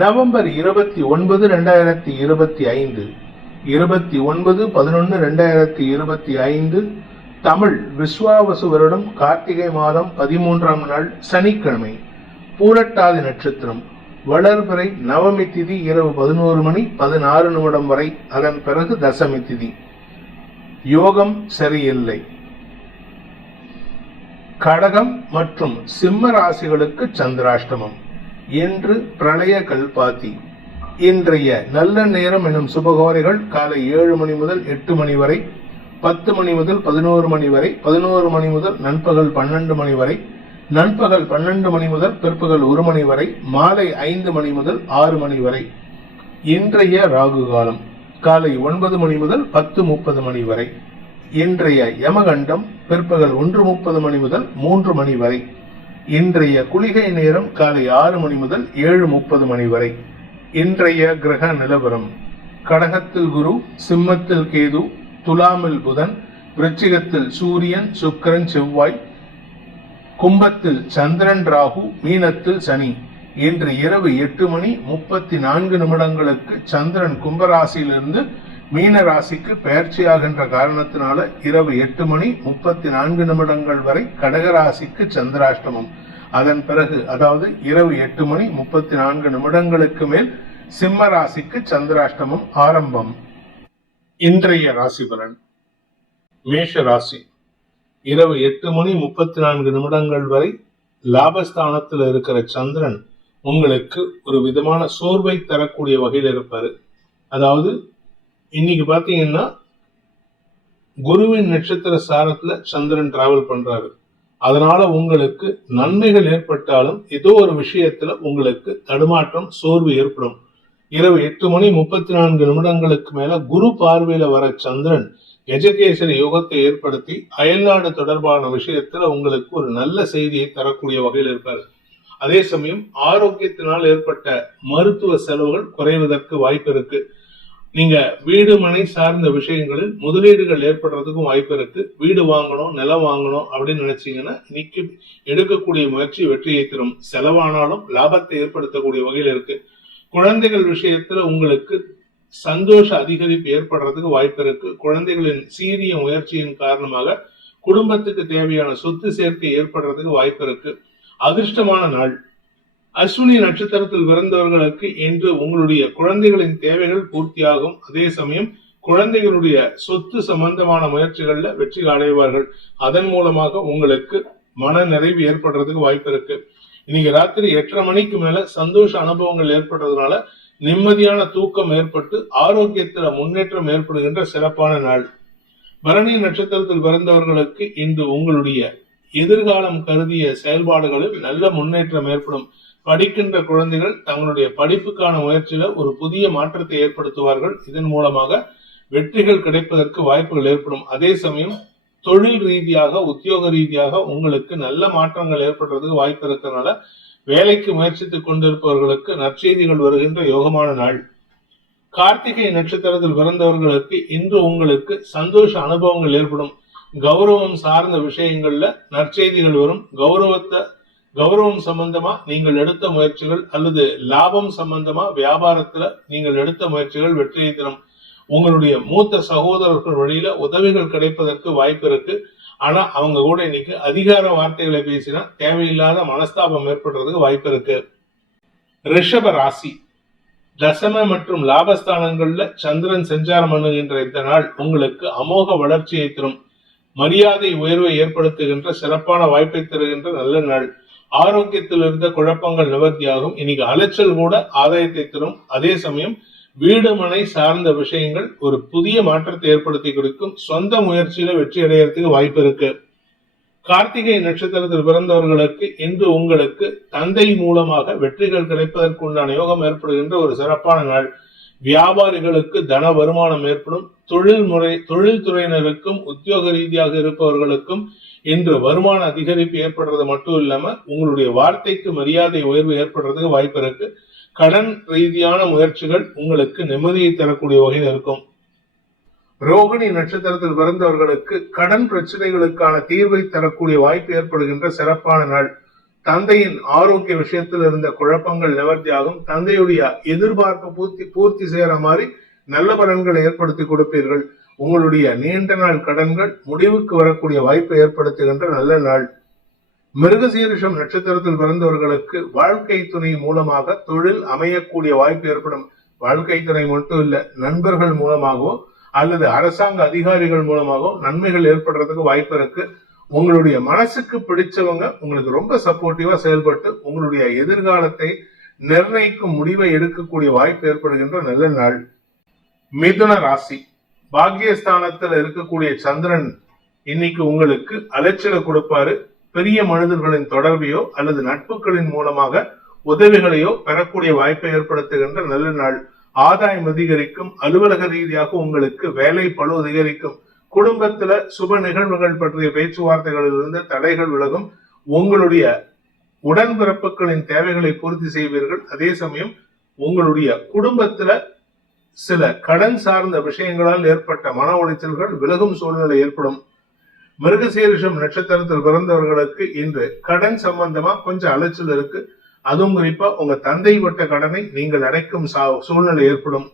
November இருபத்தி ஒன்பது ரெண்டாயிரத்தி இருபத்தி ஐந்து இருபத்தி ஒன்பது பதினொன்று ரெண்டாயிரத்தி இருபத்தி ஐந்து தமிழ் விஸ்வாவசு வருடம் கார்த்திகை மாதம் பதிமூன்றாம் நாள் சனிக்கிழமை பூரட்டாதி நட்சத்திரம் வளர்பிறை நவமி திதி இரவு பதினோரு மணி பதினாறு நிமிடம் வரை அதன் பிறகு தசமி திதி. யோகம் சரியில்லை. கடகம் மற்றும் சிம்ம ராசிகளுக்கு சந்திராஷ்டமம். என்று பிரளய கல்பாத்தி. இன்றைய நல்ல நேரம் எனும் சுபகோரைகள் காலை ஏழு மணி முதல் எட்டு மணி வரை பத்து மணி முதல் பதினோரு மணி வரை பதினோரு மணி முதல் நண்பகல் பன்னெண்டு மணி வரை நண்பகல் பன்னெண்டு மணி முதல் பிற்பகல் ஒரு மணி வரை மாலை ஐந்து மணி முதல் ஆறு மணி வரை. இன்றைய ராகு காலம் காலை ஒன்பது மணி முதல் பத்து முப்பது மணி வரை. இன்றைய யமகண்டம் பிற்பகல் ஒன்று முப்பது மணி முதல் மூன்று மணி வரை. இன்றைய குளிகை நேரம் காலை ஆறு மணி முதல் ஏழு முப்பது மணி வரை. இன்றைய கிரக நிலவரம். கடகத்தில் குரு சிம்மத்தில் கேது துலாமில் புதன் விருச்சிகத்தில் சூரியன் சுக்கிரன் செவ்வாய் கும்பத்தில் சந்திரன் ராகு மீனத்தில் சனி. இன்று இரவு எட்டு மணி முப்பத்தி நான்கு நிமிடங்களுக்கு சந்திரன் கும்பராசியிலிருந்து மீன ராசிக்கு பயிற்சியாகின்ற காரணத்தினால இரவு எட்டு மணி முப்பத்தி நான்கு நிமிடங்கள் வரை கடகராசிக்கு சந்திராஷ்டமம். அதன் பிறகு அதாவது இரவு எட்டு மணி முப்பத்தி நான்கு நிமிடங்களுக்கு மேல் சிம்ம ராசிக்கு சந்திராஷ்டமம் ஆரம்பம். இன்றைய ராசி பலன். மேஷ ராசி இரவு எட்டு மணி முப்பத்தி நான்கு நிமிடங்கள் வரை லாபஸ்தானத்தில் இருக்கிற சந்திரன் உங்களுக்கு ஒரு விதமான சோர்வை தரக்கூடிய வகையில் இருப்பாரு. அதாவது இன்னைக்கு பாத்தீங்கன்னா குருவின் நட்சத்திர சாரத்துல சந்திரன் டிராவல் பண்றாரு. அதனால உங்களுக்கு நன்மைகள் ஏற்பட்டாலும் ஏதோ ஒரு விஷயத்துல உங்களுக்கு தடுமாற்றம் சோர்வு ஏற்படும். இரவு எட்டு மணி முப்பத்தி நான்கு நிமிடங்களுக்கு மேல குரு பார்வையில வர சந்திரன் கஜகேசரி யோகத்தை ஏற்படுத்தி அயல்நாடு தொடர்பான விஷயத்துல உங்களுக்கு ஒரு நல்ல செய்தியை தரக்கூடிய வகையில் இருப்பார். அதே சமயம் ஆரோக்கியத்தினால் ஏற்பட்ட மருத்துவ செலவுகள் குறைவதற்கு வாய்ப்பு இருக்கு. நீங்க வீடு மனை சார்ந்த விஷயங்களில் முதலீடுகள் ஏற்படுறதுக்கும் வாய்ப்பு இருக்கு. வீடு வாங்கணும் நிலம் வாங்கணும் அப்படின்னு நினைச்சீங்கன்னா இன்னைக்கு எடுக்கக்கூடிய முயற்சி வெற்றியை தரும் செலவானாலும் லாபத்தை ஏற்படுத்தக்கூடிய வகையில் இருக்கு. குழந்தைகள் விஷயத்துல உங்களுக்கு சந்தோஷ அதிகரிப்பு ஏற்படுறதுக்கு வாய்ப்பு இருக்கு. குழந்தைகளின் சீரிய முயற்சியின் காரணமாக குடும்பத்துக்கு தேவையான சொத்து சேர்க்கை ஏற்படுறதுக்கு வாய்ப்பு இருக்கு. அதிர்ஷ்டமான நாள். அஸ்வினி நட்சத்திரத்தில் பிறந்தவர்களுக்கு இன்று உங்களுடைய குழந்தைகளின் தேவைகள் பூர்த்தியாகும். அதே சமயம் குழந்தைகளுடைய சொத்து சம்பந்தமான முயற்சிகள்ல வெற்றி அடைவார்கள். அதன் மூலமாக உங்களுக்கு மன நிறைவு ஏற்படுறதுக்கு வாய்ப்பு இருக்கு. இன்னைக்கு ராத்திரி எட்டரை மணிக்கு மேல சந்தோஷ அனுபவங்கள் ஏற்படுறதுனால நிம்மதியான தூக்கம் ஏற்பட்டு ஆரோக்கியத்துல முன்னேற்றம் ஏற்படுகின்ற சிறப்பான நாள். பரணி நட்சத்திரத்தில் பிறந்தவர்களுக்கு இன்று உங்களுடைய எதிர்காலம் கருதிய செயல்பாடுகளில் நல்ல முன்னேற்றம் ஏற்படும். படிக்கின்ற குழந்தைகள் தங்களுடைய படிப்புக்கான முயற்சியில ஒரு புதிய மாற்றத்தை ஏற்படுத்துவார்கள். இதன் மூலமாக வெற்றிகள் கிடைப்பதற்கு வாய்ப்புகள் ஏற்படும். அதே சமயம் தொழில் ரீதியாக உத்தியோக ரீதியாக உங்களுக்கு நல்ல மாற்றங்கள் ஏற்படுறதுக்கு வாய்ப்பு இருக்கிறதுனால வேலைக்கு முயற்சித்துக் கொண்டிருப்பவர்களுக்கு நற்செய்திகள் வருகின்ற யோகமான நாள். கார்த்திகை நட்சத்திரத்தில் பிறந்தவர்களுக்கு இன்று உங்களுக்கு சந்தோஷ அனுபவங்கள் ஏற்படும். கௌரவம் சார்ந்த விஷயங்கள்ல நற்செய்திகள் வரும். கௌரவத்தை கௌரவம் சம்பந்தமா நீங்கள் எடுத்த முயற்சிகள் அல்லது லாபம் சம்பந்தமா வியாபாரத்துல நீங்கள் எடுத்த முயற்சிகள் வெற்றியை தரும். உங்களுடைய மூத்த சகோதரர்கள் வழியில உதவிகள் கிடைப்பதற்கு வாய்ப்பு இருக்கு. ஆனா அவங்க கூட இன்னைக்கு அதிகார வார்த்தைகளை பேசினா தேவையில்லாத மனஸ்தாபம் ஏற்படுறதுக்கு வாய்ப்பு இருக்கு. ரிஷப ராசி. தசம மற்றும் லாபஸ்தானங்கள்ல சந்திரன் சஞ்சாரம் பண்ணுகின்ற இந்த நாள் உங்களுக்கு அமோக வளர்ச்சியை தரும். மரியாதை உயர்வை ஏற்படுத்துகின்ற சிறப்பான வாய்ப்பை தருகின்ற நல்ல நாள். ஆரோக்கியத்தில் இருந்த குழப்பங்கள் நிவர்த்தியாகும். இன்னைக்கு அலைச்சல் கூட ஆதாயத்தை தரும். அதே சமயம் வீடு மனை சார்ந்த விஷயங்கள் ஒரு புதிய மாற்றத்தை ஏற்படுத்தி கொடுக்கும். சொந்த முயற்சியில வெற்றி அடையறதுக்கு வாய்ப்பு இருக்கு. கார்த்திகை நட்சத்திரத்தில் பிறந்தவர்களுக்கு இன்று உங்களுக்கு தந்தை மூலமாக வெற்றிகள் கிடைப்பதற்கு உண்டான யோகம் ஏற்படுகின்ற ஒரு சிறப்பான நாள். வியாபாரிகளுக்கு தன வருமானம் ஏற்படும். தொழில் முறை தொழில்துறையினருக்கும் உத்தியோக ரீதியாக இருப்பவர்களுக்கும் இன்று வருமான அதிகரிப்பு ஏற்படுறது மட்டும் இல்லாம உங்களுடைய வார்த்தைக்கு மரியாதை உயர்வு ஏற்படுறதுக்கு வாய்ப்பு இருக்கு. கடன் ரீதியான முயற்சிகள் உங்களுக்கு நிம்மதியை தரக்கூடிய வகையில் இருக்கும். ரோகிணி நட்சத்திரத்தில் பிறந்தவர்களுக்கு கடன் பிரச்சனைகளுக்கான தீர்வை தரக்கூடிய வாய்ப்பு ஏற்படுகின்ற சிறப்பான நாள். தந்தையின் ஆரோக்கிய விஷயத்தில் இருந்த குழப்பங்கள் நிவர்த்தியாகும் தந்தையுடைய எதிர்பார்ப்பு பூர்த்தி பூர்த்தி செய்யற மாதிரி நல்ல பலன்களை ஏற்படுத்தி கொடுப்பீர்கள். உங்களுடைய நீண்ட நாள் கடன்கள் முடிவுக்கு வரக்கூடிய வாய்ப்பை ஏற்படுத்துகின்ற நல்ல நாள். மிருகசீரிஷம் நட்சத்திரத்தில் பிறந்தவர்களுக்கு வாழ்க்கை துணை மூலமாக தொழில் அமையக்கூடிய வாய்ப்பு ஏற்படும். வாழ்க்கை துணை மட்டும் இல்ல நண்பர்கள் மூலமாகவோ அல்லது அரசாங்க அதிகாரிகள் மூலமாகவோ நன்மைகள் ஏற்படுறதுக்கு வாய்ப்பு இருக்கு. உங்களுடைய மனசுக்கு பிடிச்சவங்க உங்களுக்கு ரொம்ப சப்போர்ட்டிவா செயல்பட்டு உங்களுடைய எதிர்காலத்தை நிர்ணயிக்கும் முடிவை எடுக்கக்கூடிய வாய்ப்பு ஏற்படுகின்ற நல்ல நாள். மிதுன ராசி. பாக்கியஸ்தானத்தில் இருக்கக்கூடிய சந்திரன் இன்னைக்கு உங்களுக்கு அலைச்சலை கொடுப்பாரு. பெரிய மனிதர்களின் தொடர்பையோ அல்லது நட்புகளின் மூலமாக உதவிகளையோ பெறக்கூடிய வாய்ப்பை ஏற்படுத்துகின்ற நல்ல நாள். ஆதாயம் அதிகரிக்கும் அலுவலக ரீதியாக உங்களுக்கு வேலை பழு அதிகரிக்கும். குடும்பத்துல சுப நிகழ்வுகள் பற்றிய பேச்சுவார்த்தைகளிலிருந்து தடைகள் விலகும். உங்களுடைய உடன்பிறப்புகளின் தேவைகளை பூர்த்தி செய்வீர்கள். அதே சமயம் உங்களுடைய குடும்பத்துல சில கடன் சார்ந்த விஷயங்களால் ஏற்பட்ட மன உளைச்சல்கள் விலகும் சூழ்நிலை ஏற்படும். மிருகசீரிஷம் நட்சத்திரத்தில் பிறந்தவர்களுக்கு இன்று கடன் சம்பந்தமா கொஞ்சம் அலைச்சல் இருக்கு. அதுவும் குறிப்பா உங்க தந்தை விட்ட கடனை நீங்கள் அடைக்கும் சா- சூழ்நிலை ஏற்படும்.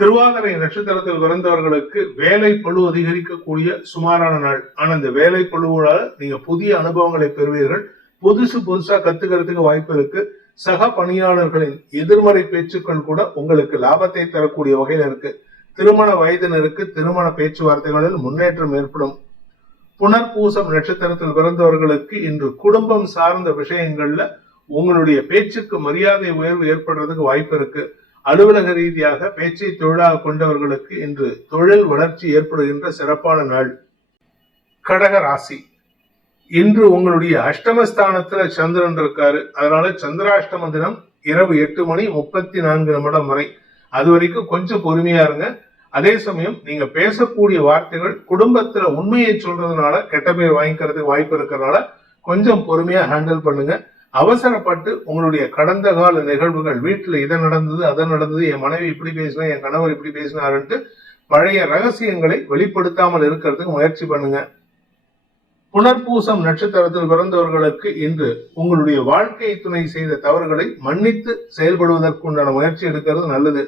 திருவாதிரை நட்சத்திரத்தில் பிறந்தவர்களுக்கு வேலை பழு அதிகரிக்கக்கூடிய சுமாரான நாள். ஆனா இந்த வேலை பழுவால நீங்க புதிய அனுபவங்களை பெறுவீர்கள். புதுசு புதுசா கத்துக்கிறதுக்கு வாய்ப்பு இருக்கு. சக பணியாளர்களின் எதிர்மறை பேச்சுக்கள் கூட உங்களுக்கு லாபத்தை தரக்கூடிய வகையில் இருக்கு. திருமண வயதினருக்கு திருமண பேச்சுவார்த்தைகளில் முன்னேற்றம் ஏற்படும். புனர்பூசம் நட்சத்திரத்தில் பிறந்தவர்களுக்கு இன்று குடும்பம் சார்ந்த விஷயங்கள்ல உங்களுடைய பேச்சுக்கு மரியாதை உயர்வு ஏற்படுறதுக்கு வாய்ப்பு இருக்கு. அலுவலக ரீதியாக பேச்சை தொழிலாக கொண்டவர்களுக்கு இன்று தொழில் வளர்ச்சி ஏற்படுகின்ற சிறப்பான நாள். கடக ராசி. இன்று உங்களுடைய அஷ்டமஸ்தானத்துல சந்திரன் இருக்காரு. அதனால சந்திராஷ்டம தினம் இரவு எட்டு மணி முப்பத்தி நான்கு நிமிடம் வரை. அது வரைக்கும் கொஞ்சம் பொறுமையா இருங்க. அதே சமயம் நீங்க பேசக்கூடிய வார்த்தைகள் குடும்பத்துல உண்மையை சொல்றதுனால கெட்ட பேர் வாங்கிக்கிறதுக்கு வாய்ப்பு இருக்கிறதுனால கொஞ்சம் பொறுமையா ஹேண்டில் பண்ணுங்க. அவசரப்பட்டு உங்களுடைய கடந்த கால நிகழ்வுகள் வீட்டில் இதை நடந்தது அதை நடந்தது என் மனைவி இப்படி பேசினா என் கணவர் இப்படி பேசினாருன்ட்டு பழைய ரகசியங்களை வெளிப்படுத்தாமல் இருக்கிறதுக்கு முயற்சி பண்ணுங்க. புனர்பூசம் நட்சத்திரத்தில் பிறந்தவர்களுக்கு இன்று உங்களுடைய வாழ்க்கை துணை செய்த தவறுகளை மன்னித்து செயல்படுவதற்குண்டான முயற்சி எடுக்கிறது நல்லது.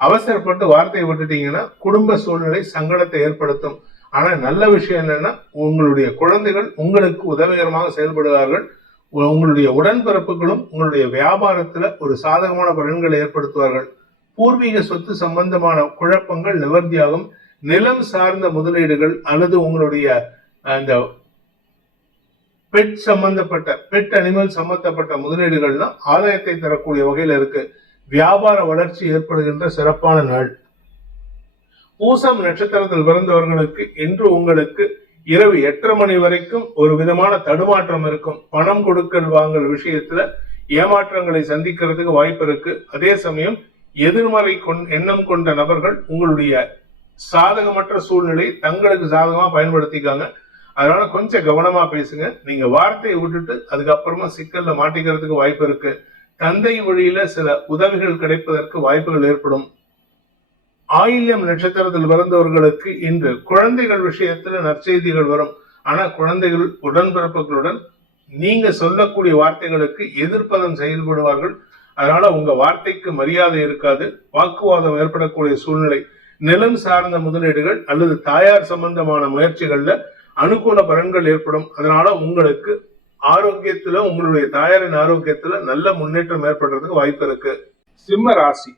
அவசரப்பட்டு வார்த்தையை விட்டுட்டீங்கன்னா குடும்ப சூழ்நிலை சங்கடத்தை ஏற்படுத்தும். ஆனா நல்ல விஷயம் என்னன்னா உங்களுடைய குழந்தைகள் உங்களுக்கு உதவிகரமாக செயல்படுவார்கள். உங்களுடைய உடன்பிறப்புகளும் உங்களுடைய வியாபாரத்துல ஒரு சாதகமான பலன்களை ஏற்படுத்துவார்கள். பூர்வீக சொத்து சம்பந்தமான குழப்பங்கள் நிவர்த்தியாகும். நிலம் சார்ந்த முதலீடுகள் அல்லது உங்களுடைய அந்த பெட் சம்பந்தப்பட்ட பெட் அனிமல் சம்பந்தப்பட்ட முதலீடுகள்லாம் ஆதாயத்தை தரக்கூடிய வகையில இருக்கு. வியாபார வளர்ச்சி ஏற்படுகின்ற சிறப்பான நாள். பூசம் நட்சத்திரத்தில் பிறந்தவர்களுக்கு இன்று உங்களுக்கு இரவு எட்டரை மணி வரைக்கும் ஒரு விதமான தடுமாற்றம் இருக்கும். பணம் கொடுக்கல் வாங்கல் விஷயத்துல ஏமாற்றங்களை சந்திக்கிறதுக்கு வாய்ப்பு இருக்கு. அதே சமயம் எதிர்மறை கொண் எண்ணம் கொண்ட நபர்கள் உங்களுடைய சாதகமற்ற சூழ்நிலை தங்களுக்கு சாதகமா பயன்படுத்திக்காங்க. அதனால கொஞ்சம் கவனமா பேசுங்க. நீங்க வார்த்தையை விட்டுட்டு அதுக்கப்புறமா சிக்கல்ல மாட்டிக்கிறதுக்கு வாய்ப்பு இருக்கு. தந்தை வழியில சில உதவிகள் கிடைப்பதற்கு வாய்ப்புகள் ஏற்படும். ஆயில்யம் நட்சத்திரத்தில் பிறந்தவர்களுக்கு இன்று குழந்தைகள் விஷயத்துல நற்செய்திகள் வரும். ஆனா குழந்தைகள் உடன்பிறப்புகளுடன் நீங்க சொல்லக்கூடிய வார்த்தைகளுக்கு எதிர்ப்பதம் செயல்படுவார்கள். அதனால உங்க வார்த்தைக்கு மரியாதை இருக்காது. வாக்குவாதம் ஏற்படக்கூடிய சூழ்நிலை நிலம் சார்ந்த முதலீடுகள் அல்லது தாயார் சம்பந்தமான முயற்சிகள்ல அனுகூல பலன்கள் ஏற்படும். அதனால உங்களுக்கு ஆரோக்கியத்துல உங்களுடைய தாயாரின் ஆரோக்கியத்துல நல்ல முன்னேற்றம் ஏற்படுறதுக்கு வாய்ப்பு இருக்கு. சிம்ம ராசி.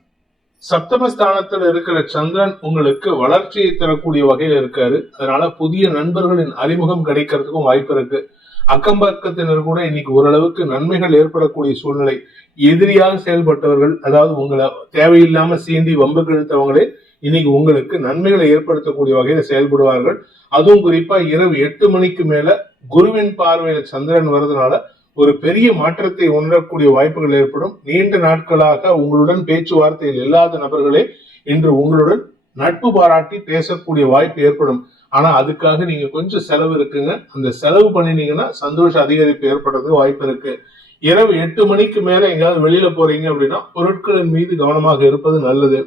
சப்தமஸ்தானத்தில் இருக்கிற சந்திரன் உங்களுக்கு வளர்ச்சியை தரக்கூடிய வகையில இருக்காரு. அதனால புதிய நண்பர்களின் அறிமுகம் கிடைக்கிறதுக்கும் வாய்ப்பு இருக்கு. அக்கம்பக்கத்தினர் கூட இன்னைக்கு ஓரளவுக்கு நன்மைகள் ஏற்படக்கூடிய சூழ்நிலை. எதிரியாக செயல்பட்டவர்கள் அதாவது உங்களை தேவையில்லாம சீண்டி வம்பு கிழித்தவங்களே இன்னைக்கு உங்களுக்கு நன்மைகளை ஏற்படுத்தக்கூடிய வகையில செயல்படுவார்கள். அதுவும் குறிப்பா இரவு எட்டு மணிக்கு மேல குருவின் பார்வையில சந்திரன் வர்றதுனால ஒரு பெரிய மாற்றத்தை உணரக்கூடிய வாய்ப்புகள் ஏற்படும். நீண்ட நாட்களாக உங்களுடன் பேச்சுவார்த்தையில் இல்லாத நபர்களே இன்று உங்களுடன் நட்பு பாராட்டி பேசக்கூடிய வாய்ப்பு ஏற்படும். ஆனா அதுக்காக நீங்க கொஞ்சம் செலவு இருக்குங்க. அந்த செலவு பண்ணினீங்கன்னா சந்தோஷ அதிகரிப்பு ஏற்படுறதுக்கு வாய்ப்பு இருக்கு. இரவு எட்டு மணிக்கு மேல எங்கேயாவது வெளியில போறீங்க அப்படின்னா பொருட்களின் மீது கவனமாக இருப்பது நல்லது.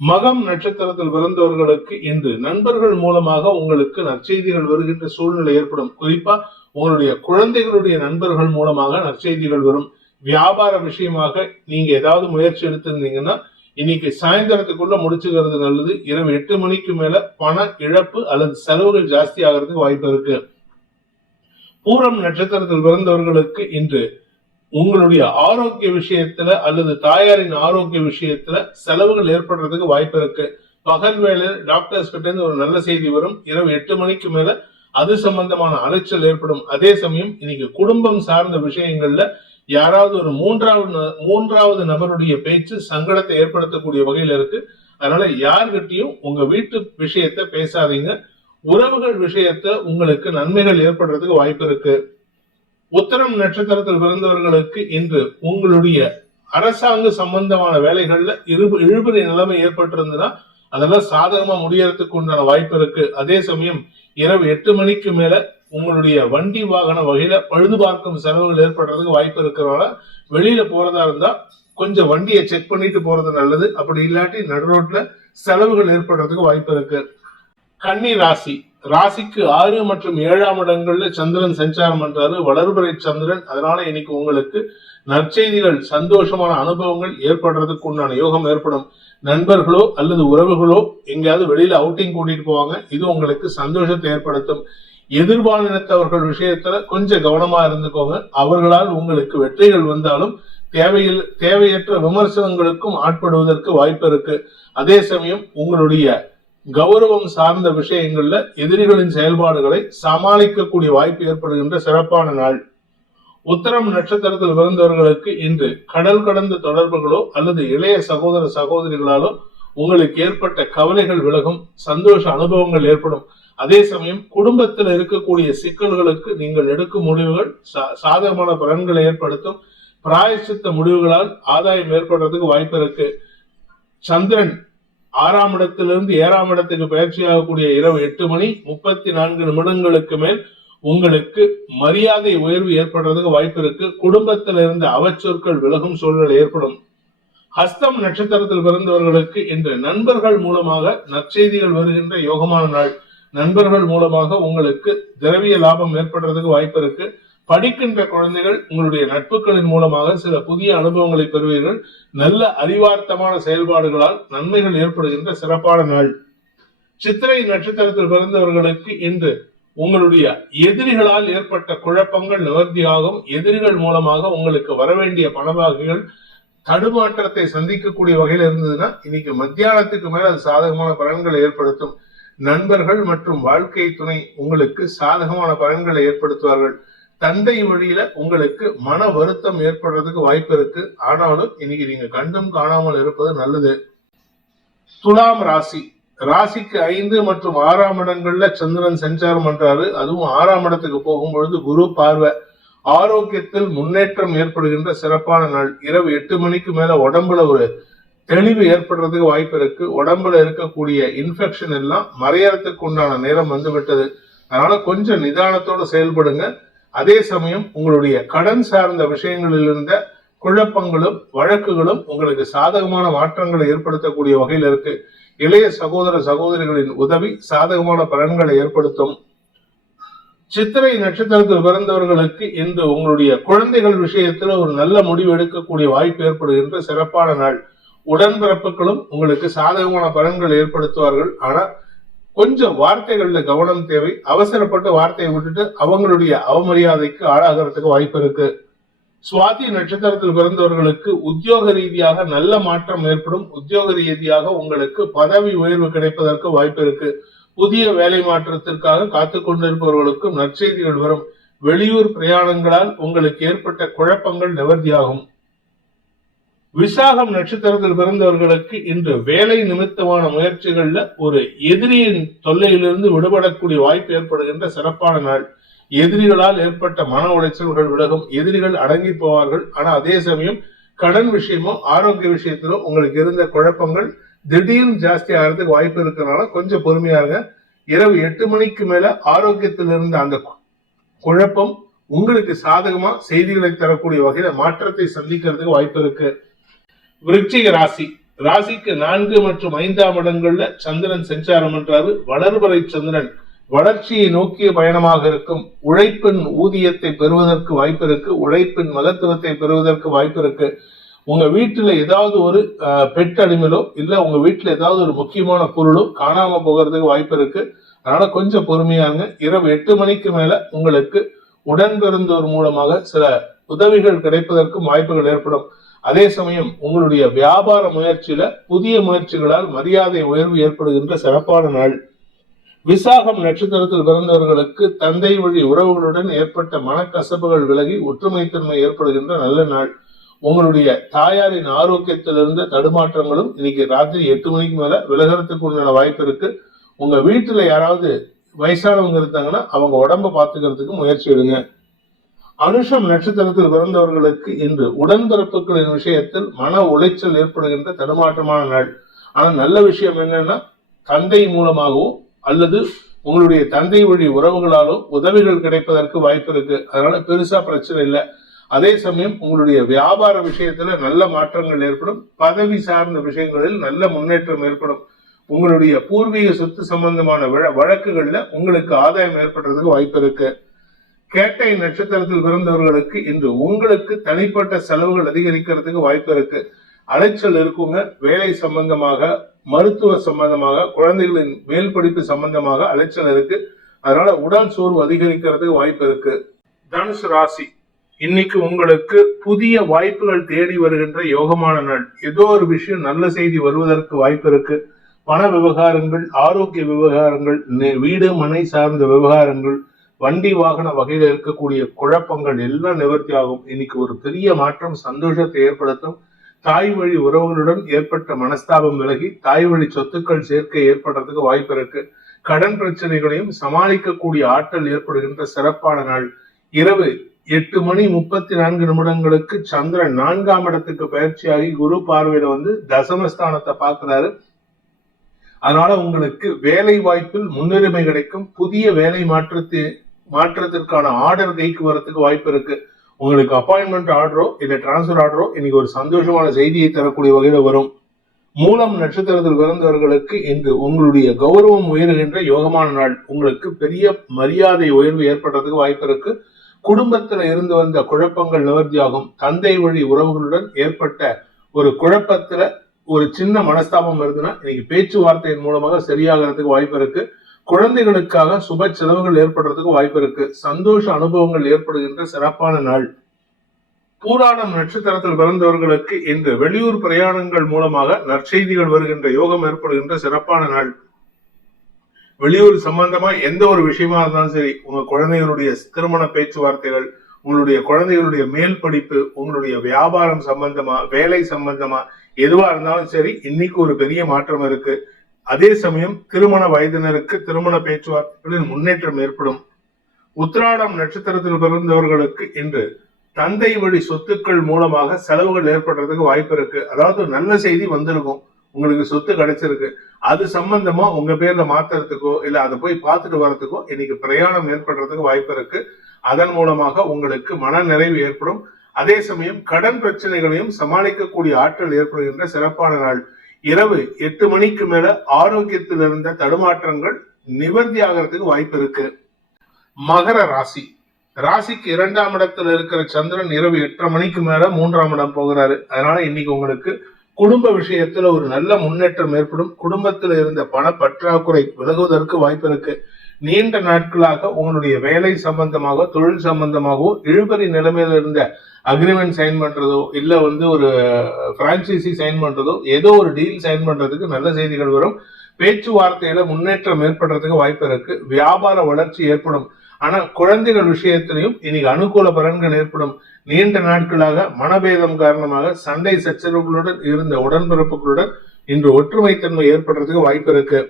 மகம் நட்சத்திரத்தில் பிறந்தவர்களுக்கு இன்று நண்பர்கள் மூலமாக உங்களுக்கு நற்செய்திகள் வருகின்ற சூழ்நிலை ஏற்படும். குறிப்பா உங்களுடைய குழந்தைகளுடைய நண்பர்கள் மூலமாக நற்செய்திகள் வரும். வியாபார விஷயமாக நீங்க ஏதாவது முயற்சி எடுத்திருந்தீங்கன்னா இன்னைக்கு சாயந்தரத்துக்குள்ள முடிச்சுக்கிறது நல்லது. இரவு எட்டு மணிக்கு மேல பண இழப்பு அல்லது செலவுகள் ஜாஸ்தி ஆகிறதுக்கு வாய்ப்பு இருக்கு. பூரம் நட்சத்திரத்தில் பிறந்தவர்களுக்கு இன்று உங்களுடைய ஆரோக்கிய விஷயத்துல அல்லது தாயாரின் ஆரோக்கிய விஷயத்துல செலவுகள் ஏற்படுறதுக்கு வாய்ப்பு இருக்கு. பகல் வேலை டாக்டர்ஸ் கிட்ட இருந்து ஒரு நல்ல செய்தி வரும். இரவு எட்டு மணிக்கு மேல அது சம்பந்தமான அலைச்சல் ஏற்படும். அதே சமயம் இன்னைக்கு குடும்பம் சார்ந்த விஷயங்கள்ல யாராவது ஒரு மூன்றாவது ந- மூன்றாவது நபருடைய பேச்சு சங்கடத்தை ஏற்படுத்தக்கூடிய வகையில இருக்கு. அதனால யார்கிட்டயும் உங்க வீட்டு விஷயத்த பேசாதீங்க. உறவுகள் விஷயத்த உங்களுக்கு நன்மைகள் ஏற்படுறதுக்கு வாய்ப்பு இருக்கு. உத்தரம் நட்சத்திரத்தில் பிறந்தவர்களுக்கு இன்று உங்களுடைய அரசாங்க சம்பந்தமான வேலைகள்ல இருபு இழுபறி நிலைமை ஏற்பட்டிருந்ததுன்னா அதெல்லாம் சாதகமா முடியறதுக்கு உண்டான வாய்ப்பு இருக்கு. அதே சமயம் இரவு எட்டு மணிக்கு மேல உங்களுடைய வண்டி வாகன வகையில பழுது பார்க்கும் செலவுகள் ஏற்படுறதுக்கு வாய்ப்பு இருக்கிறனால வெளியில போறதா இருந்தா கொஞ்சம் வண்டியை செக் பண்ணிட்டு போறது நல்லது. அப்படி இல்லாட்டி நடுரோட்ல செலவுகள் ஏற்படுறதுக்கு வாய்ப்பு இருக்கு. கன்னி ராசி. ராசிக்கு ஆறு மற்றும் ஏழாம் இடங்கள்ல சந்திரன் சஞ்சாரம் பண்றாரு. வளர்பிறை சந்திரன். அதனால இன்னைக்கு உங்களுக்கு நற்செய்திகள் சந்தோஷமான அனுபவங்கள் ஏற்படுறதுக்கு உண்டான யோகம் ஏற்படும். நண்பர்களோ அல்லது உறவுகளோ எங்கேயாவது வெளியில அவுட்டிங் கூட்டிட்டு போவாங்க. இது உங்களுக்கு சந்தோஷத்தை ஏற்படுத்தும். எதிர்பாலினத்தவர்கள் விஷயத்துல கொஞ்சம் கவனமா இருந்துக்கோங்க. அவர்களால் உங்களுக்கு வெற்றிகள் வந்தாலும் தேவையில் தேவையற்ற விமர்சனங்களுக்கும் ஆட்படுவதற்கு வாய்ப்பு இருக்கு. அதே சமயம் உங்களுடைய கௌரவம் சார்ந்த விஷயங்கள்ல எதிரிகளின் செயல்பாடுகளை சமாளிக்கக்கூடிய வாய்ப்பு ஏற்படுகின்ற சிறப்பான நாள். உத்தரம் நட்சத்திரத்தில் பிறந்தவர்களுக்கு இன்று கடல் கடந்த தொடர்புகளோ அல்லது இளைய சகோதர சகோதரிகளாலோ உங்களுக்கு ஏற்பட்ட கவலைகள் விலகும் சந்தோஷ அனுபவங்கள் ஏற்படும். அதே சமயம் குடும்பத்தில் இருக்கக்கூடிய சிக்கல்களுக்கு நீங்கள் எடுக்கும் முடிவுகள் சா- சாதகமான பலன்களை ஏற்படுத்தும். பிராயசித்த முடிவுகளால் ஆதாயம் ஏற்படுறதுக்கு வாய்ப்பு இருக்கு. சந்திரன் ஆறாம் இடத்திலிருந்து ஏழாம் இடத்துக்கு பயிற்சியாகக்கூடிய இரவு எட்டு மணி முப்பத்தி நான்கு நிமிடங்களுக்கு மேல் உங்களுக்கு மரியாதை உயர்வு ஏற்படுறதுக்கு வாய்ப்பு இருக்கு. குடும்பத்தில் இருந்து அவச்சொற்கள் விலகும் சூழ்நிலை ஏற்படும். ஹஸ்தம் நட்சத்திரத்தில் பிறந்தவர்களுக்கு இன்று நண்பர்கள் மூலமாக நற்செய்திகள் வருகின்ற யோகமான நாள். நண்பர்கள் மூலமாக உங்களுக்கு திரவிய லாபம் ஏற்படுறதுக்கு வாய்ப்பு இருக்கு. படிக்கின்ற குழந்தைகள் உங்களுடைய நட்புகளின் மூலமாக சில புதிய அனுபவங்களை பெறுவீர்கள். நல்ல அறிவார்த்தமான செயல்பாடுகளால் நன்மைகள் ஏற்படுகின்ற சிறப்பான நாள். சித்திரை நட்சத்திரத்தில் பிறந்தவர்களுக்கு இன்று உங்களுடைய எதிரிகளால் ஏற்பட்ட குழப்பங்கள் நிவர்த்தியாகும். எதிரிகள் மூலமாக உங்களுக்கு வரவேண்டிய பணவாகிகள் தடுமாற்றத்தை சந்திக்கக்கூடிய வகையில் இருந்ததுன்னா இன்னைக்கு மத்தியானத்துக்கு மேல அது சாதகமான பலன்களை ஏற்படுத்தும். நண்பர்கள் மற்றும் வாழ்க்கை துணை உங்களுக்கு சாதகமான பலன்களை ஏற்படுத்துவார்கள். தந்தை வழியில உங்களுக்கு மன வருத்தம் ஏற்படுறதுக்கு வாய்ப்பு இருக்கு. ஆனாலும் இன்னைக்கு நீங்க கண்டும் காணாமல் இருப்பது நல்லது. துலாம் ராசி. ராசிக்கு ஐந்து மற்றும் ஆறாம் இடங்கள்ல சந்திரன் சஞ்சாரம் பண்றாரு. அதுவும் ஆறாம் இடத்துக்கு போகும்பொழுது குரு பார்வை. ஆரோக்கியத்தில் முன்னேற்றம் ஏற்படுகின்ற சிறப்பான நாள். இரவு எட்டு மணிக்கு மேல உடம்புல ஒரு தெளிவு ஏற்படுறதுக்கு வாய்ப்பு இருக்கு. உடம்புல இருக்கக்கூடிய இன்ஃபெக்ஷன் எல்லாம் மறையறதுக்கு உண்டான நேரம் வந்து விட்டது அதனால கொஞ்சம் நிதானத்தோட செயல்படுங்க. அதே சமயம் உங்களுடைய கடன் சார்ந்த விஷயங்களில் இருந்த குழப்பங்களும் வழக்குகளும் உங்களுக்கு சாதகமான மாற்றங்களை ஏற்படுத்தக்கூடிய வகையில் இருக்கு. இளைய சகோதர சகோதரிகளின் உதவி சாதகமான பலன்களை ஏற்படுத்தும். சித்திரை நட்சத்திரத்தில் பிறந்தவர்களுக்கு இன்று உங்களுடைய குழந்தைகள் விஷயத்தில் ஒரு நல்ல முடிவு எடுக்கக்கூடிய வாய்ப்பு ஏற்படுகின்ற சிறப்பான நாள். உடன்பிறப்புகளும் உங்களுக்கு சாதகமான பலன்களை ஏற்படுத்துவார்கள். ஆனா கொஞ்சம் வார்த்தைகள்ல கவனம் தேவை. அவசரப்பட்டு வார்த்தையை விட்டுட்டு அவங்களுடைய அவமரியாதைக்கு ஆளாகிறதுக்கு வாய்ப்பு இருக்கு. சுவாதி நட்சத்திரத்தில் பிறந்தவர்களுக்கு உத்தியோக ரீதியாக நல்ல மாற்றம் ஏற்படும். உத்தியோக ரீதியாக உங்களுக்கு பதவி உயர்வு கிடைப்பதற்கு வாய்ப்பு இருக்கு. புதிய வேலை மாற்றத்திற்காக காத்து கொண்டிருப்பவர்களுக்கும் நற்செய்திகள் வரும். வெளியூர் பிரயாணங்களால் உங்களுக்கு ஏற்பட்ட குழப்பங்கள் நிவர்த்தியாகும். விசாகம் நட்சத்திரத்தில் பிறந்தவர்களுக்கு இன்று வேலை நிமித்தமான முயற்சிகள்ல ஒரு எதிரியின் தொல்லையிலிருந்து விடுபடக்கூடிய வாய்ப்பு ஏற்படுகின்ற சிறப்பான நாள். எதிரிகளால் ஏற்பட்ட மன உளைச்சல்கள் விலகும் எதிரிகள் அடங்கி போவார்கள். ஆனா அதே சமயம் கடன் விஷயமோ ஆரோக்கிய விஷயத்திலோ உங்களுக்கு இருந்த குழப்பங்கள் திடீர்னு ஜாஸ்தி ஆகிறதுக்கு வாய்ப்பு இருக்கிறனால கொஞ்சம் பொறுமையா இரவு எட்டு மணிக்கு மேல ஆரோக்கியத்தில் இருந்த அந்த கு- குழப்பம் உங்களுக்கு சாதகமா செய்திகளை தரக்கூடிய வகையில மாற்றத்தை சந்திக்கிறதுக்கு வாய்ப்பு இருக்கு. விருச்சிக ராசி. ராசிக்கு நான்கு மற்றும் ஐந்தாம் இடங்கள்ல சந்திரன் சஞ்சாரம் பண்றாரு. வளர்வரை சந்திரன் வளர்ச்சியை நோக்கிய பயணமாக இருக்கும். உழைப்பின் ஊதியத்தை பெறுவதற்கு வாய்ப்பு இருக்கு. உழைப்பின் மகத்துவத்தை பெறுவதற்கு வாய்ப்பு இருக்கு. உங்க வீட்டுல ஏதாவது ஒரு பெட் அனிமலோ இல்ல உங்க வீட்டுல ஏதாவது ஒரு முக்கியமான பொருளோ காணாம போகிறதுக்கு வாய்ப்பு இருக்கு. அதனால கொஞ்சம் பொறுமையா இருங்க. இரவு எட்டு மணிக்கு மேல உங்களுக்கு உடன் பிறந்தோர் மூலமாக சில உதவிகள் கிடைப்பதற்கும் வாய்ப்புகள் ஏற்படும். அதே சமயம் உங்களுடைய வியாபார முயற்சியில புதிய முயற்சிகளால் மரியாதை உயர்வு ஏற்படுகின்ற சிறப்பான நாள். விசாகம் நட்சத்திரத்தில் பிறந்தவர்களுக்கு தந்தை வழி உறவுகளுடன் ஏற்பட்ட மனக்கசப்புகள் விலகி ஒற்றுமைத்தன்மை ஏற்படுகின்ற நல்ல நாள். உங்களுடைய தாயாரின் ஆரோக்கியத்திலிருந்த தடுமாற்றங்களும் இன்னைக்கு ராத்திரி எட்டு மணிக்கு மேல விலகிறதுக்கு உண்டான வாய்ப்பு இருக்கு. உங்க வீட்டுல யாராவது வயசானவங்க இருந்தாங்கன்னா அவங்க உடம்ப பாத்துக்கிறதுக்கு முயற்சி எடுங்க. அனுஷம் நட்சத்திரத்தில் பிறந்தவர்களுக்கு இன்று உடன்பிறப்புகளின் விஷயத்தில் மன உளைச்சல் ஏற்படுகின்ற தடுமாற்றமான நாள். ஆனா நல்ல விஷயம் என்னன்னா தந்தை மூலமாகவும் அல்லது உங்களுடைய தந்தை வழி உறவுகளாலோ உதவிகள் கிடைப்பதற்கு வாய்ப்பு இருக்கு. அதனால பெருசா பிரச்சனை இல்லை. அதே சமயம் உங்களுடைய வியாபார விஷயத்துல நல்ல மாற்றங்கள் ஏற்படும். பதவி சார்ந்த விஷயங்களில் நல்ல முன்னேற்றம் ஏற்படும். உங்களுடைய பூர்வீக சொத்து சம்பந்தமான வழக்குகள்ல உங்களுக்கு ஆதாயம் ஏற்படுறதுக்கு வாய்ப்பு இருக்கு. கேட்டை நட்சத்திரத்தில் பிறந்தவர்களுக்கு இன்று உங்களுக்கு தனிப்பட்ட செலவுகள் அதிகரிக்கிறதுக்கு வாய்ப்பு இருக்கு. அலைச்சல் இருக்குங்க. வேலை சம்பந்தமாக மருத்துவ சம்பந்தமாக குழந்தைகளின் மேல் படிப்பு சம்பந்தமாக அலைச்சல் இருக்கு. அதனால உடல் சோர்வு அதிகரிக்கிறதுக்கு வாய்ப்பு இருக்கு. தனுசு ராசி இன்னைக்கு உங்களுக்கு புதிய வாய்ப்புகள் தேடி வருகின்ற யோகமான நாள். ஏதோ ஒரு விஷயம் நல்ல செய்தி வருவதற்கு வாய்ப்பு இருக்கு. பண விவகாரங்கள் ஆரோக்கிய விவகாரங்கள் வீடு மனை சார்ந்த விவகாரங்கள் வண்டி வாகன வகையில் இருக்கக்கூடிய குழப்பங்கள் எல்லாம் நிவர்த்தி ஆகும். இன்னைக்கு ஒரு பெரிய மாற்றம் சந்தோஷத்தை ஏற்படுத்தும். தாய் வழி உறவுகளுடன் ஏற்பட்ட மனஸ்தாபம் விலகி தாய் வழி சொத்துக்கள் சேர்க்கை ஏற்படுறதுக்கு வாய்ப்பு இருக்கு. கடன் பிரச்சனைகளையும் சமாளிக்கக்கூடிய ஆற்றல் ஏற்படுகின்ற சிறப்பான நாள். இரவு எட்டு மணி முப்பத்தி நான்கு நிமிடங்களுக்கு சந்திரன் நான்காம் இடத்துக்கு பயிற்சியாகி குரு பார்வையில வந்து தசமஸ்தானத்தை பார்க்கிறாரு. அதனால உங்களுக்கு வேலை வாய்ப்பில் முன்னுரிமை கிடைக்கும். புதிய வேலை மாற்றத்தை மாற்றத்திற்கான ஆர்டர் கைக்கு வரத்துக்கு வாய்ப்பு இருக்கு. உங்களுக்கு அப்பாயின்மெண்ட் ஆர்டரோ இல்லை டிரான்ஸ்ஃபர் ஆர்டரோ இன்னைக்கு ஒரு சந்தோஷமான செய்தியை தரக்கூடிய வகையில் வரும். மூலம் நட்சத்திரத்தில் பிறந்தவர்களுக்கு இன்று உங்களுடைய கௌரவம் உயர்கின்ற யோகமான நாள். உங்களுக்கு பெரிய மரியாதை உயர்வு ஏற்படுறதுக்கு வாய்ப்பு இருக்கு. குடும்பத்தில் இருந்து வந்த குழப்பங்கள் நிவர்த்தியாகும். தந்தை வழி உறவுகளுடன் ஏற்பட்ட ஒரு குழப்பத்துல ஒரு சின்ன மனஸ்தாபம் இருந்ததுன்னா இன்னைக்கு பேச்சுவார்த்தையின் மூலமாக சரியாகிறதுக்கு வாய்ப்பு இருக்கு. குழந்தைகளுக்காக சுப செலவுகள் ஏற்படுறதுக்கு வாய்ப்பு இருக்கு. சந்தோஷ அனுபவங்கள் ஏற்படுகின்ற சிறப்பான நாள். பூராடம் நட்சத்திரத்தில் பிறந்தவர்களுக்கு இன்று வெளியூர் பிரயாணங்கள் மூலமாக நற்செய்திகள் வருகின்ற யோகம் ஏற்படுகின்ற சிறப்பான நாள். வெளியூர் சம்பந்தமா எந்த ஒரு விஷயமா இருந்தாலும் சரி உங்க குழந்தைகளுடைய திருமண பேச்சுவார்த்தைகள் உங்களுடைய குழந்தைகளுடைய மேல் படிப்பு உங்களுடைய வியாபாரம் சம்பந்தமா வேலை சம்பந்தமா எதுவா இருந்தாலும் சரி இன்னைக்கு ஒரு பெரிய மாற்றம் இருக்கு. அதே சமயம் திருமண வயதினருக்கு திருமண பேச்சுவார்த்தைகளில் முன்னேற்றம் ஏற்படும். உத்ராடம் நட்சத்திரத்தில் பிறந்தவர்களுக்கு இன்று தந்தை வழி சொத்துக்கள் மூலமாக செலவுகள் ஏற்படுறதுக்கு வாய்ப்பு இருக்கு. அதாவது நல்ல செய்தி வந்திருக்கும். உங்களுக்கு சொத்து கிடைச்சிருக்கு. அது சம்பந்தமா உங்க பேர்ல மாத்துறதுக்கோ இல்ல அதை போய் பார்த்துட்டு வர்றதுக்கோ இன்னைக்கு பிரயாணம் ஏற்படுறதுக்கு வாய்ப்பு இருக்கு. அதன் மூலமாக உங்களுக்கு மன நிறைவு ஏற்படும். அதே சமயம் கடன் பிரச்சனைகளையும் சமாளிக்கக்கூடிய ஆற்றல் ஏற்படுகின்ற சிறப்பான நாள். இரவு எட்டு மணிக்கு மேல ஆரோக்கியத்தில் இருந்த தடுமாற்றங்கள் நிவர்த்தி ஆகிறதுக்கு வாய்ப்பு இருக்கு. மகர ராசி. ராசிக்கு இரண்டாம் இடத்துல இருக்கிற சந்திரன் இரவு எட்டரை மணிக்கு மேல மூன்றாம் இடம் போகிறாரு. அதனால இன்னைக்கு உங்களுக்கு குடும்ப விஷயத்துல ஒரு நல்ல முன்னேற்றம் ஏற்படும். குடும்பத்துல இருந்த பண பற்றாக்குறை விலகுவதற்கு வாய்ப்பு இருக்கு. நீண்ட நாட்களாக உங்களுடைய வேலை சம்பந்தமாக தொழில் சம்பந்தமாகவோ இழுபறி நிலைமையில இருந்த அக்ரிமெண்ட் சைன் பண்றதோ இல்ல வந்து ஒரு பிரான்சைசி சைன் பண்றதோ ஏதோ ஒரு டீல் சைன் பண்றதுக்கு நல்ல செய்திகள் வரும். பேச்சுவார்த்தையில முன்னேற்றம் ஏற்படுறதுக்கு வாய்ப்பு இருக்கு. வியாபார வளர்ச்சி ஏற்படும். ஆனா குழந்தைகள் விஷயத்திலையும் இன்னைக்கு அனுகூல பலன்கள் ஏற்படும். நீண்ட நாட்களாக மனபேதம் காரணமாக சண்டை சச்சரவுகளுடன் இருந்த உடன்பிறப்புகளுடன் இன்று ஒற்றுமைத்தன்மை ஏற்படுறதுக்கு வாய்ப்பு இருக்கு.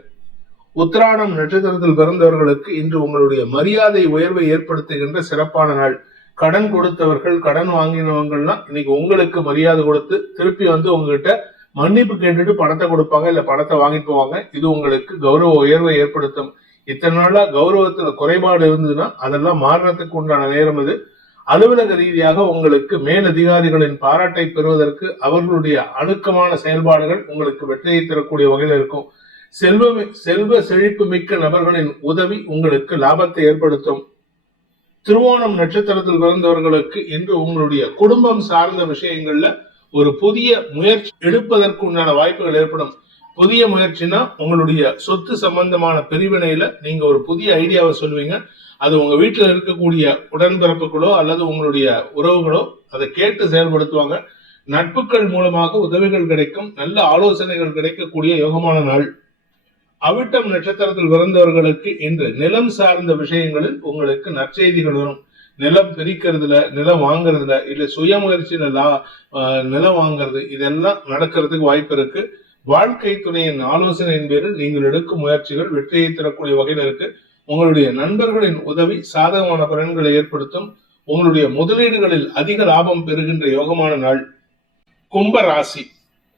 உத்திராடம் நட்சத்திரத்தில் பிறந்தவர்களுக்கு இன்று உங்களுடைய மரியாதை உயர்வை ஏற்படுத்துகின்ற சிறப்பான நாள். கடன் கொடுத்தவர்கள் கடன் வாங்கினவங்கள்லாம் இன்னைக்கு உங்களுக்கு மரியாதை கொடுத்து திருப்பி வந்து உங்ககிட்ட மன்னிப்பு கேட்டுட்டு பணத்தை கொடுப்பாங்க இல்ல பணத்தை வாங்கிட்டு போவாங்க. இது உங்களுக்கு கௌரவ உயர்வை ஏற்படுத்தும். இத்தனை நாளா கௌரவத்துல குறைபாடு இருந்ததுன்னா அதெல்லாம் மாறுறதுக்கு உண்டான நேரம் இது. அலுவலக ரீதியாக உங்களுக்கு மேலதிகாரிகளின் பாராட்டை பெறுவதற்கு அவர்களுடைய அணுக்கமான செயல்பாடுகள் உங்களுக்கு வெற்றியை தரக்கூடிய வகையில் இருக்கும். செல்வ செல்வ செழிப்பு மிக்க நபர்களின் உதவி உங்களுக்கு லாபத்தை ஏற்படுத்தும். திருவோணம் நட்சத்திரத்தில் பிறந்தவர்களுக்கு இன்று உங்களுடைய குடும்பம் சார்ந்த விஷயங்கள்ல ஒரு புதிய முயற்சி எடுப்பதற்கு உண்டான வாய்ப்புகள் ஏற்படும். புதிய முயற்சினா உங்களுடைய சொத்து சம்பந்தமான பிரிவினையில நீங்க ஒரு புதிய ஐடியாவை சொல்லுவீங்க. அது உங்க வீட்டில் இருக்கக்கூடிய உடன்பிறப்புகளோ அல்லது உங்களுடைய உறவுகளோ அதை கேட்டு செயல்படுத்துவாங்க. நட்புகள் மூலமாக உதவிகள் கிடைக்கும். நல்ல ஆலோசனைகள் கிடைக்கக்கூடிய யோகமான நாள். அவிட்டம் நட்சத்திரத்தில் பிறந்தவர்களுக்கு இன்று நிலம் சார்ந்த விஷயங்களில் உங்களுக்கு நற்செய்திகள் வரும். நிலம் பிரிக்கிறதுல நிலம் வாங்குறதுல இல்ல சுயமுயற்சியில லா- நிலம் வாங்குறது இதெல்லாம் நடக்கிறதுக்கு வாய்ப்பு இருக்கு. வாழ்க்கை துணையின் ஆலோசனையின் பேரில் நீங்கள் எடுக்கும் முயற்சிகள் வெற்றியை தரக்கூடிய வகையில் இருக்கு. உங்களுடைய நண்பர்களின் உதவி சாதகமான பலன்களை ஏற்படுத்தும். உங்களுடைய முதலீடுகளில் அதிக லாபம் பெறுகின்ற யோகமான நாள். கும்ப ராசி.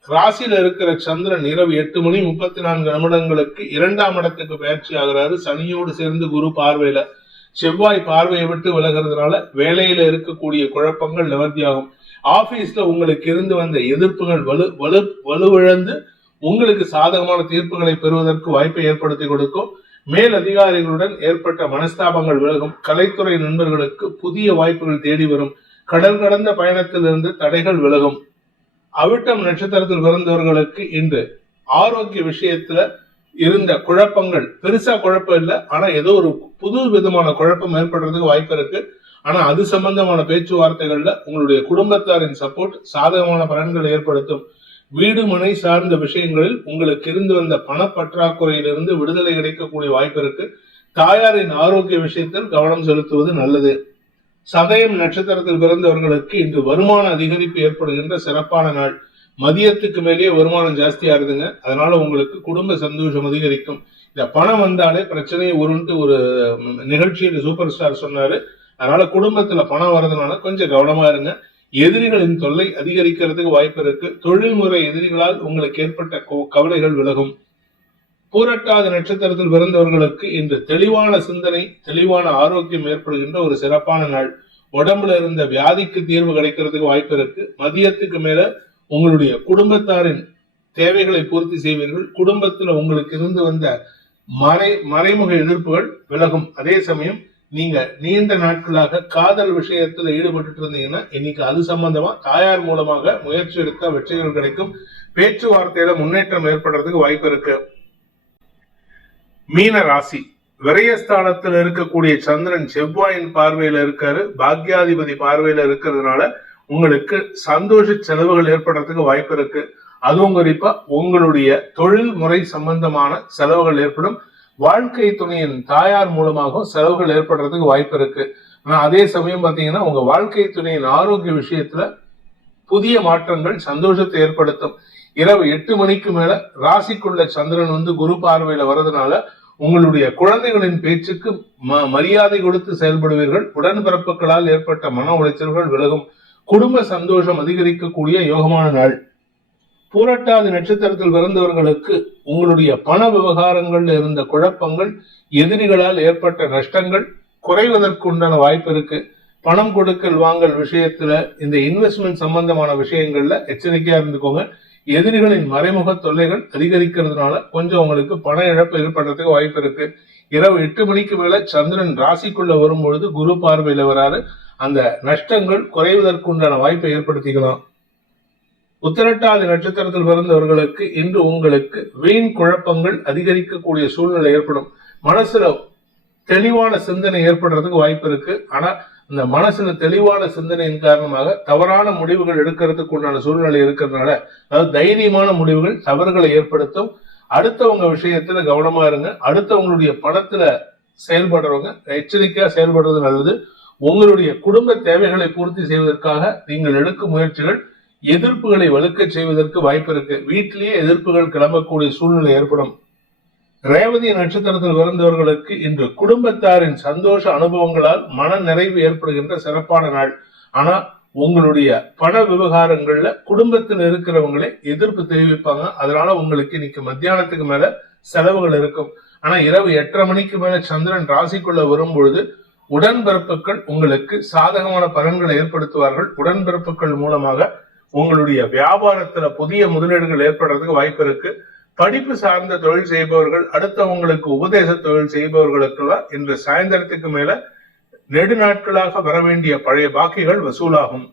ராசியில இருக்கிற சந்திரன் இரவு எட்டு மணி முப்பத்தி நான்கு நிமிடங்களுக்கு இரண்டாம் இடத்துக்கு பயிற்சி ஆகிறாரு. சனியோடு சேர்ந்து குரு பார்வையில செவ்வாய் பார்வையை விட்டு விலகிறதுனால வேலையில இருக்கக்கூடிய குழப்பங்கள் நிவர்த்தியாகும். ஆபீஸ்ல உங்களுக்கு இருந்து வந்த எதிர்ப்புகள் வலு வலு வலுவிழந்து உங்களுக்கு சாதகமான தீர்ப்புகளை பெறுவதற்கு வாய்ப்பை ஏற்படுத்தி கொடுக்கும். மேல் அதிகாரிகளுடன் ஏற்பட்ட மனஸ்தாபங்கள் விலகும். கலைத்துறை நண்பர்களுக்கு புதிய வாய்ப்புகள் தேடி வரும். கடல் கடந்த பயணத்திலிருந்து தடைகள் விலகும். அவிட்டம் நட்சத்திரத்தில் பிறந்தவர்களுக்கு இன்று ஆரோக்கிய விஷயத்துல இருந்த குழப்பங்கள் பெருசா குழப்பம் இல்லை. ஆனா ஏதோ ஒரு புது விதமான குழப்பம் ஏற்படுறதுக்கு வாய்ப்பு இருக்கு. ஆனா அது சம்பந்தமான பேச்சுவார்த்தைகள்ல உங்களுடைய குடும்பத்தாரின் சப்போர்ட் சாதகமான பலன்களை ஏற்படுத்தும். வீடு மனை சார்ந்த விஷயங்களில் உங்களுக்கு இருந்து வந்த பணப்பற்றாக்குறையிலிருந்து விடுதலை கிடைக்கக்கூடிய வாய்ப்பு இருக்கு. தாயாரின் ஆரோக்கிய விஷயத்தில் கவனம் செலுத்துவது நல்லது. சதயம் நட்சத்திரத்தில் பிறந்தவர்களுக்கு இன்று வருமான அதிகரிப்பு ஏற்படுகின்ற சிறப்பான நாள். மதியத்துக்கு மேலேயே வருமானம் ஜாஸ்தி ஆகுதுங்க. அதனால உங்களுக்கு குடும்ப சந்தோஷம் அதிகரிக்கும். இந்த பணம் வந்தாலே பிரச்சனையை உருண்டு ஒரு நிகழ்ச்சியில் சூப்பர் ஸ்டார் சொன்னாரு. அதனால குடும்பத்துல பணம் வர்றதுனால கொஞ்சம் கவனமா இருங்க. எதிரிகளின் தொல்லை அதிகரிக்கிறதுக்கு வாய்ப்பு இருக்கு. தொழில்முறை எதிரிகளால் உங்களுக்கு ஏற்பட்ட கவலைகள் விலகும். பூரட்டாதி நட்சத்திரத்தில் பிறந்தவர்களுக்கு இன்று தெளிவான சிந்தனை தெளிவான ஆரோக்கியம் ஏற்படுகின்ற ஒரு சிறப்பான நாள். உடம்புல இருந்த வியாதிக்கு தீர்வு கிடைக்கிறதுக்கு வாய்ப்பு இருக்கு. மதியத்துக்கு மேல உங்களுடைய குடும்பத்தாரின் தேவைகளை பூர்த்தி செய்வீர்கள். குடும்பத்துல உங்களுக்கு இருந்து வந்த மறை மறைமுக எதிர்ப்புகள் விலகும். அதே சமயம் நீங்க நீண்ட நாட்களாக காதல் விஷயத்துல ஈடுபட்டு இருந்தீங்கன்னா இன்னைக்கு அது சம்பந்தமா தாயார் மூலமாக முயற்சி எடுத்தா வெற்றிகள் கிடைக்கும். பேச்சுவார்த்தையில முன்னேற்றம் ஏற்படுறதுக்கு வாய்ப்பு இருக்கு. மீன ராசி. விரயஸ்தானத்தில் இருக்கக்கூடிய சந்திரன் செவ்வாயின் பார்வையில இருக்காரு. பாக்யாதிபதி பார்வையில இருக்கிறதுனால உங்களுக்கு சந்தோஷ செலவுகள் ஏற்படுறதுக்கு வாய்ப்பு இருக்கு. அதுவும் குறிப்பா உங்களுடைய தொழில் முறை சம்பந்தமான செலவுகள் ஏற்படும். வாழ்க்கை துணையின் தாயார் மூலமாகவும் செலவுகள் ஏற்படுறதுக்கு வாய்ப்பு இருக்கு. ஆனா அதே சமயம் பாத்தீங்கன்னா உங்க வாழ்க்கை துணையின் ஆரோக்கிய விஷயத்துல புதிய மாற்றங்கள் சந்தோஷத்தை ஏற்படுத்தும். இரவு எட்டு மணிக்கு மேல ராசிக்குள்ள சந்திரன் வந்து குரு பார்வையில வர்றதுனால உங்களுடைய குழந்தைகளின் பேச்சுக்கு ம- மரியாதை கொடுத்து செயல்படுவீர்கள். உடன்பிறப்புகளால் ஏற்பட்ட மன உளைச்சல்கள் விலகும். குடும்ப சந்தோஷம் அதிகரிக்கக்கூடிய யோகமான நாள். பூரட்டாதி நட்சத்திரத்தில் பிறந்தவர்களுக்கு உங்களுடைய பண விவகாரங்கள்ல இருந்த குழப்பங்கள் எதிரிகளால் ஏற்பட்ட நஷ்டங்கள் குறைவதற்கு உண்டான வாய்ப்பு இருக்கு. பணம் கொடுக்கல் வாங்கல் விஷயத்துல இந்த இன்வெஸ்ட்மெண்ட் சம்பந்தமான விஷயங்கள்ல எச்சரிக்கையா இருந்துக்கோங்க. எதிரிகளின் மறைமுக தொல்லைகள் அதிகரிக்கிறதுனால கொஞ்சம் உங்களுக்கு பண இழப்பு ஏற்படுறதுக்கு வாய்ப்பு இருக்கு. இரவு எட்டு மணிக்கு மேல சந்திரன் ராசிக்குள்ள வரும்பொழுது குரு பார்வையில வராரு. அந்த நஷ்டங்கள் குறைவதற்குண்டான வாய்ப்பை ஏற்படுத்திக்கலாம். உத்திரட்டாதி நட்சத்திரத்தில் பிறந்தவர்களுக்கு இன்று உங்களுக்கு வீண் குழப்பங்கள் அதிகரிக்கக்கூடிய சூழ்நிலை ஏற்படும். மனசுல தெளிவான சிந்தனை ஏற்படுறதுக்கு வாய்ப்பு இருக்கு. ஆனா இந்த மனசுல தெளிவான சிந்தனையின் காரணமாக தவறான முடிவுகள் எடுக்கிறதுக்கு உண்டான சூழ்நிலை இருக்கிறதுனால அதாவது தைரியமான முடிவுகள் தவறுகளை ஏற்படுத்தும். அடுத்தவங்க விஷயத்துல கவனமா இருங்க. அடுத்தவங்களுடைய பணத்துல செயல்படுறவங்க எச்சரிக்கையா செயல்படுறது நல்லது. உங்களுடைய குடும்ப தேவைகளை பூர்த்தி செய்வதற்காக நீங்கள் எடுக்கும் முயற்சிகள் எதிர்ப்புகளை வலுக்க செய்வதற்கு வாய்ப்பு இருக்கு. வீட்டிலேயே எதிர்ப்புகள் கிளம்பக்கூடிய சூழ்நிலை ஏற்படும். ரேவதி நட்சத்திரத்தில் பிறந்தவர்களுக்கு இன்று குடும்பத்தாரின் சந்தோஷ அனுபவங்களால் மன நிறைவு ஏற்படுகின்ற சிறப்பான நாள். ஆனா உங்களுடைய பண விவகாரங்கள்ல குடும்பத்தில் இருக்கிறவங்களே எதிர்ப்பு தெரிவிப்பாங்க. அதனால உங்களுக்கு இன்னைக்கு மத்தியானத்துக்கு மேல செலவுகள் இருக்கும். ஆனா இரவு எட்டரை மணிக்கு மேல சந்திரன் ராசிக்குள்ள வரும்பொழுது உடன்பிறப்புகள் உங்களுக்கு சாதகமான பலன்களை ஏற்படுத்துவார்கள். உடன்பிறப்புகள் மூலமாக உங்களுடைய வியாபாரத்துல புதிய முதலீடுகள் ஏற்படுறதுக்கு வாய்ப்பு இருக்கு. படிப்பு சார்ந்த தொழில் செய்பவர்கள் அடுத்தவங்களுக்கு உபதேச தொழில் செய்பவர்களுக்கெல்லாம் இன்று சாயந்தரத்துக்கு மேல நெடுநாட்களாக வர வேண்டிய பழைய பாக்கிகள் வசூலாகும்.